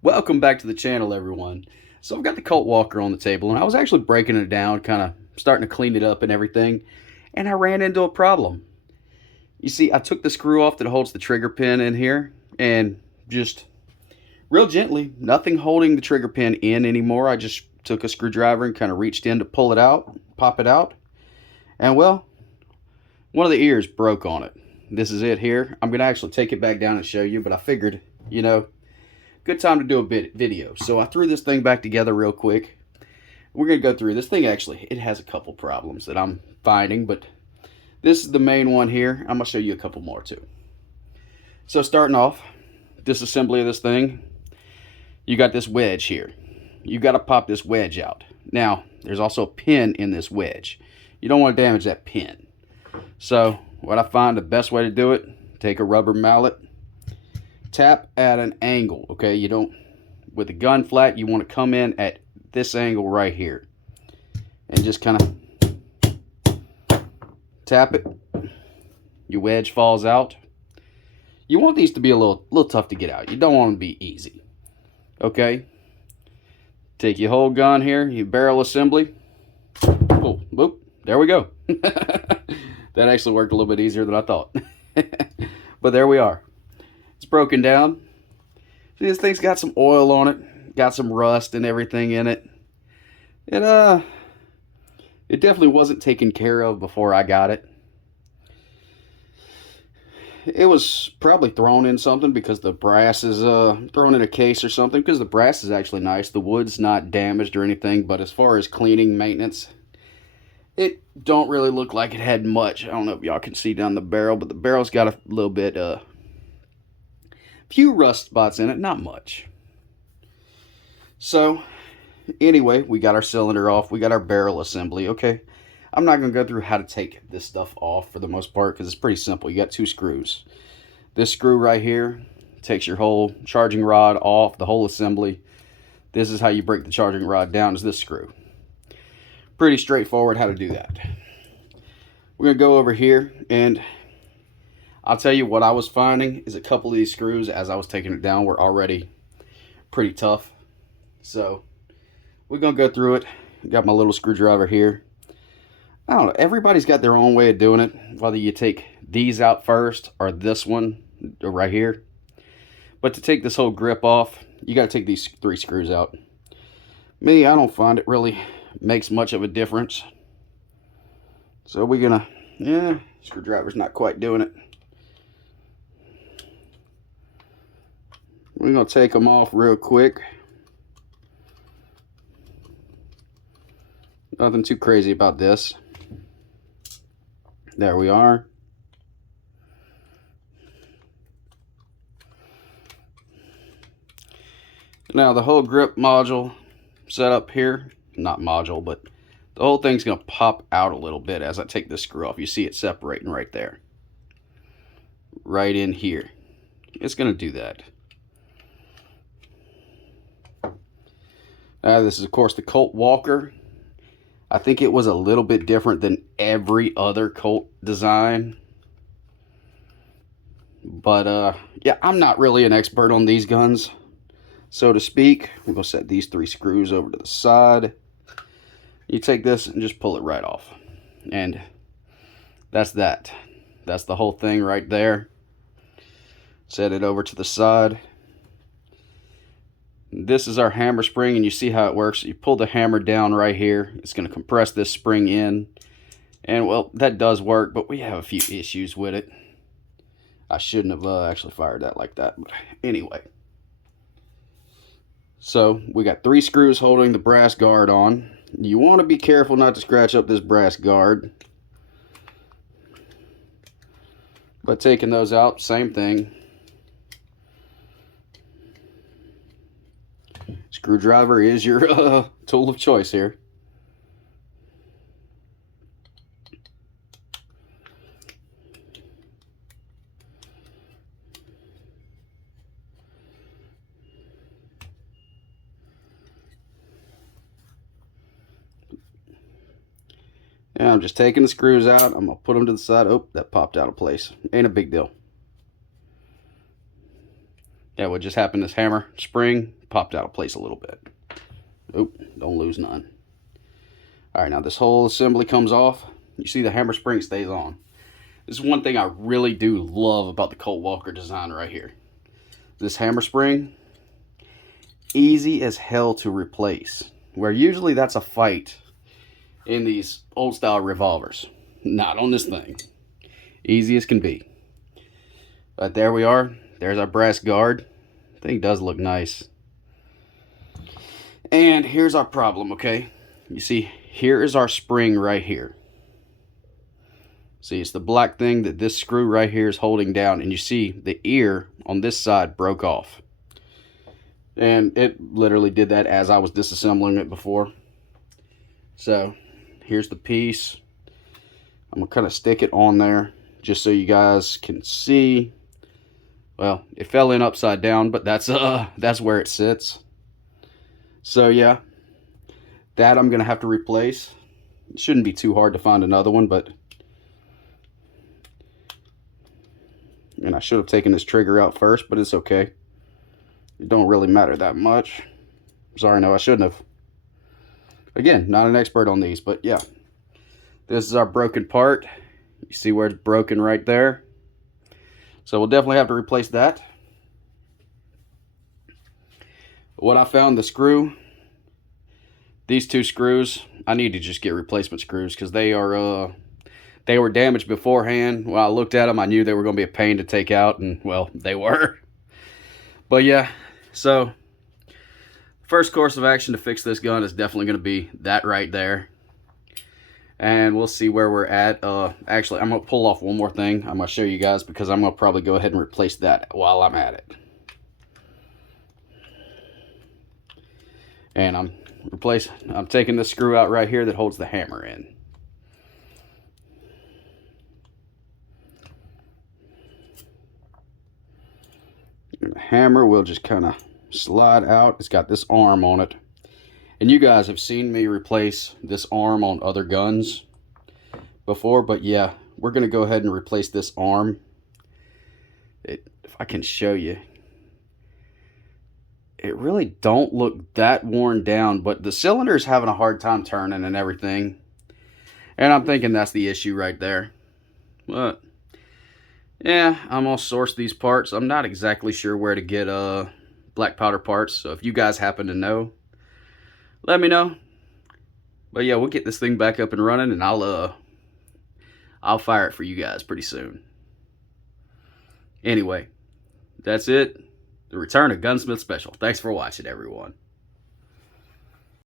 Welcome back to the channel, everyone. So I've got the Colt Walker on the table, and I was actually breaking it down, kind of starting to clean it up and everything, and I ran into a problem. You see, I took the screw off that holds the trigger pin in here, and just real gently, nothing holding the trigger pin in anymore. I just took a screwdriver and kind of reached in to pull it out, pop it out, and well, one of the ears broke on it. This is it here. I'm going to actually take it back down and show you, but I figured, good time to do a video. So I threw this thing back together real quick. We're going to go through this thing. Actually, it has a couple problems that I'm finding, but this is the main one here. I'm going to show you a couple more too. So starting off, disassembly of this thing, you got this wedge here. You got to pop this wedge out. Now, there's also a pin in this wedge. You don't want to damage that pin. So what I find the best way to do it, take a rubber mallet, tap at an angle. Okay, you don't, with the gun flat, you want to come in at this angle right here and just kind of tap it. Your wedge falls out. You want these to be a little tough to get out. You don't want them to be easy. Okay, take your whole gun here, your barrel assembly. Oh, boop, there we go. That actually worked a little bit easier than I thought. But there we are. It's broken down. See, this thing's got some oil on it, got some rust and everything in it. It definitely wasn't taken care of before I got it. It was probably thrown in something because the brass is thrown in a case or something, because the brass is actually nice. The wood's not damaged or anything, but as far as cleaning, maintenance, it don't really look like it had much. I don't know if y'all can see down the barrel, but the barrel's got a little bit, few rust spots in it, not much. So, anyway, we got our cylinder off. We got our barrel assembly. Okay, I'm not going to go through how to take this stuff off for the most part because it's pretty simple. You got two screws. This screw right here takes your whole charging rod off, the whole assembly. This is how you break the charging rod down, is this screw. Pretty straightforward how to do that. We're going to go over here, and I'll tell you what I was finding is a couple of these screws as I was taking it down were already pretty tough. So we're going to go through it. Got my little screwdriver here. I don't know, everybody's got their own way of doing it, whether you take these out first or this one right here. But to take this whole grip off, you got to take these three screws out. Me, I don't find it really makes much of a difference. So we're gonna, screwdriver's not quite doing it. We're gonna take them off real quick. Nothing too crazy about this. There we are. Now the whole grip module set up here, not module, but the whole thing's going to pop out a little bit as I take this screw off. You see it separating right there. Right in here. It's going to do that. This is, of course, the Colt Walker. I think it was a little bit different than every other Colt design. But, yeah, I'm not really an expert on these guns, so to speak. We're going to set these three screws over to the side. You take this and just pull it right off. And that's that. That's the whole thing right there. Set it over to the side. This is our hammer spring, and you see how it works. You pull the hammer down right here. It's going to compress this spring in. And, well, that does work, but we have a few issues with it. I shouldn't have actually fired that like that. But anyway. So, we got three screws holding the brass guard on. You want to be careful not to scratch up this brass guard. But taking those out, same thing. Screwdriver is your tool of choice here. And I'm just taking the screws out. I'm going to put them to the side. Oh, that popped out of place. Ain't a big deal. Yeah, what just happened, this hammer spring popped out of place a little bit. Oop, don't lose none. All right, now this whole assembly comes off. You see the hammer spring stays on. This is one thing I really do love about the Colt Walker design right here. This hammer spring, easy as hell to replace. Where usually that's a fight in these old style revolvers. Not on this thing. Easy as can be. But there we are. There's our brass guard. Thing does look nice. And here's our problem, okay? You see, here is our spring right here. See, it's the black thing that this screw right here is holding down. And you see the ear on this side broke off. And it literally did that as I was disassembling it before. So, here's the piece. I'm going to kind of stick it on there just so you guys can see. Well, it fell in upside down, but that's where it sits. So yeah, that I'm gonna have to replace. It shouldn't be too hard to find another one, but and I should have taken this trigger out first, but it's okay. It don't really matter that much. Sorry, no, I shouldn't have. Again, not an expert on these, but yeah, this is our broken part. You see where it's broken right there. So we'll definitely have to replace that. What I found, the screw, these two screws, I need to just get replacement screws because they were damaged beforehand. When I looked at them, I knew they were going to be a pain to take out, and well, they were. But yeah, so first course of action to fix this gun is definitely going to be that right there. And we'll see where we're at. Actually, I'm going to pull off one more thing. I'm going to show you guys because I'm going to probably go ahead and replace that while I'm at it. And I'm taking this screw out right here that holds the hammer in. And the hammer will just kind of slide out. It's got this arm on it. And you guys have seen me replace this arm on other guns before, but yeah, we're going to go ahead and replace this arm. If I can show you. It really don't look that worn down, but the cylinder is having a hard time turning and everything. And I'm thinking that's the issue right there. But yeah, I'm going to source these parts. I'm not exactly sure where to get black powder parts, so if you guys happen to know, let me know. But yeah, we'll get this thing back up and running, and I'll fire it for you guys pretty soon. Anyway, that's it. The return of Gunsmith Special. Thanks for watching, everyone.